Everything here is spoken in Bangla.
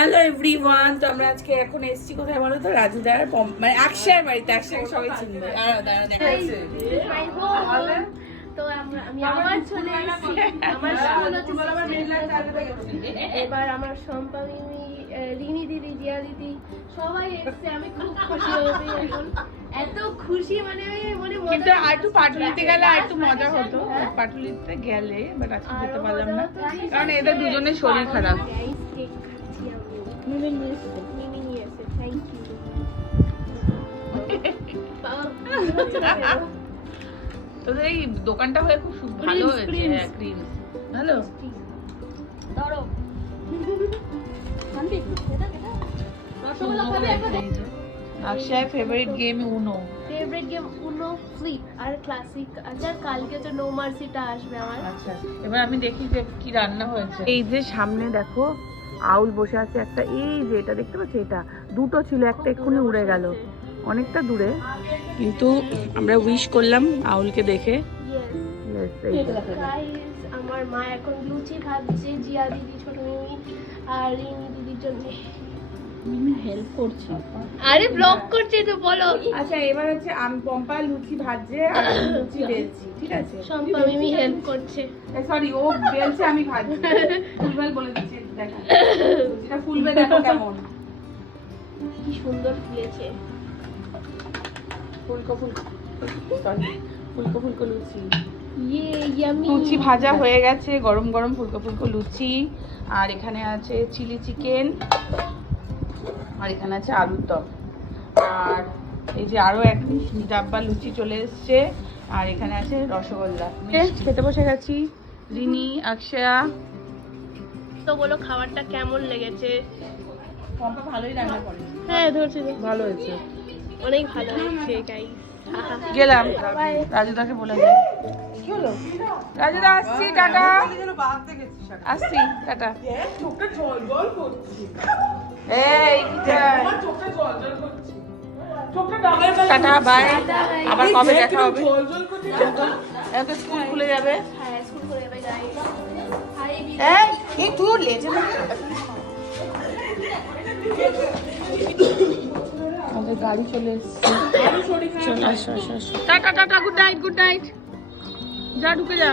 হ্যালো এভরিওয়ান, তো আমরা আজকে এখন এসেছি কোথায় বলো তো? রাজুদার মানে আকশার বাড়িতে। আকশার সবাই চিনবে। আর দাঁড়া দেখা যাচ্ছে। তো আমি আবার চলে এসেছি। আমার স্কুল এবার আমার সম্পা মিমি, রিনি দিদি, জিয়া দিদি সবাই এসেছে। আমি খুব খুশি হয়েছি এখন, এত খুশি মানে কিন্তু আর একটু পাটুলিতে গেলে আর একটু মজা হতো। পাটুলিতে গেলে বাট আজকে যেতে পারলাম না কারণ এদের দুজনের শরীর খারাপ। কেক খাচ্ছি আমি। মিমি নিয়ে এসেছে। Thank you. তোদের এই দোকানটা হয়ে খুব ভালো হয়েছে। ক্রিম হ্যালো ধরো আকশার ফেভারিট গেম উনো। ফেভারিট গেম উনো, ফ্লিপ আর ক্লাসিক। আচ্ছা কালকে তো নো মার্সিটা আসবে আমার। আচ্ছা এবার আমি দেখি যে কি রান্না হয়েছে। এই যে সামনে দেখো আউল বসে আছে একটা, এই যে এটা দেখতে পাচ্ছি, এটা দুটো ছিল, একটা এক্ষুনি উড়ে গেল অনেকটা দূরে, কিন্তু আমরা উইশ করলাম আউলকে দেখে। আমার মা এখন লুচি ভাজছে জিয়া দিদি, ছোট মিমি আর রিনি দিদির জন্য। হেল্প করছি। আরে ব্লগ করছে তো বলো। আচ্ছা এবার হচ্ছে আমি পম্পা লুচি ভাজছে আর আমি লুচি বেলছি, ঠিক আছে? সম্পা মিমি হেল্প করছে। সরি ও বেলছে আমি ভাজছি। ফুলবেল বলে দিচ্ছি, দেখা লুচিটা ফুলবে, দেখো কেমন কি সুন্দর ফুলেছে। ফুলকো ফুলকো, সরি ফুলকো ফুলকো লুচি। ইয়ামি। লুচি ভাজা হয়ে গেছে, গরম গরম ফুলকো ফুলকো লুচি। আর এখানে আছে চিলি চিকেন, আর এখানে আছে আলুর দম, আর এই যে আরো এক ডাব্বা লুচি চলে এসছে, আর এখানে আছে রসগোল্লা। খেতে বসে গেছি, রিনি, আকশা। তো বলো খাবারটা কেমন লেগেছে? পম্পা ভালোই রান্না করে। হ্যাঁ ধরছি, ভালো হয়েছে, অনেক ভালো হয়েছে গাইস। গেলাম রাজুদাকে বলে যাই। কি হলো রাজুদা? আসছি, টাটা। আসছি, টাটা। এই টাটা, বাই। আবার কবে দেখা হবে? এখন স্কুল খুলে যাবে। হ্যাঁ স্কুল করে যাবে গাইস। হাই এই একটু লেটে আমাদের গাড়ি চলে এসছে। চলে আসো। Tata tata, good night, good night. যা ঢুকে যা।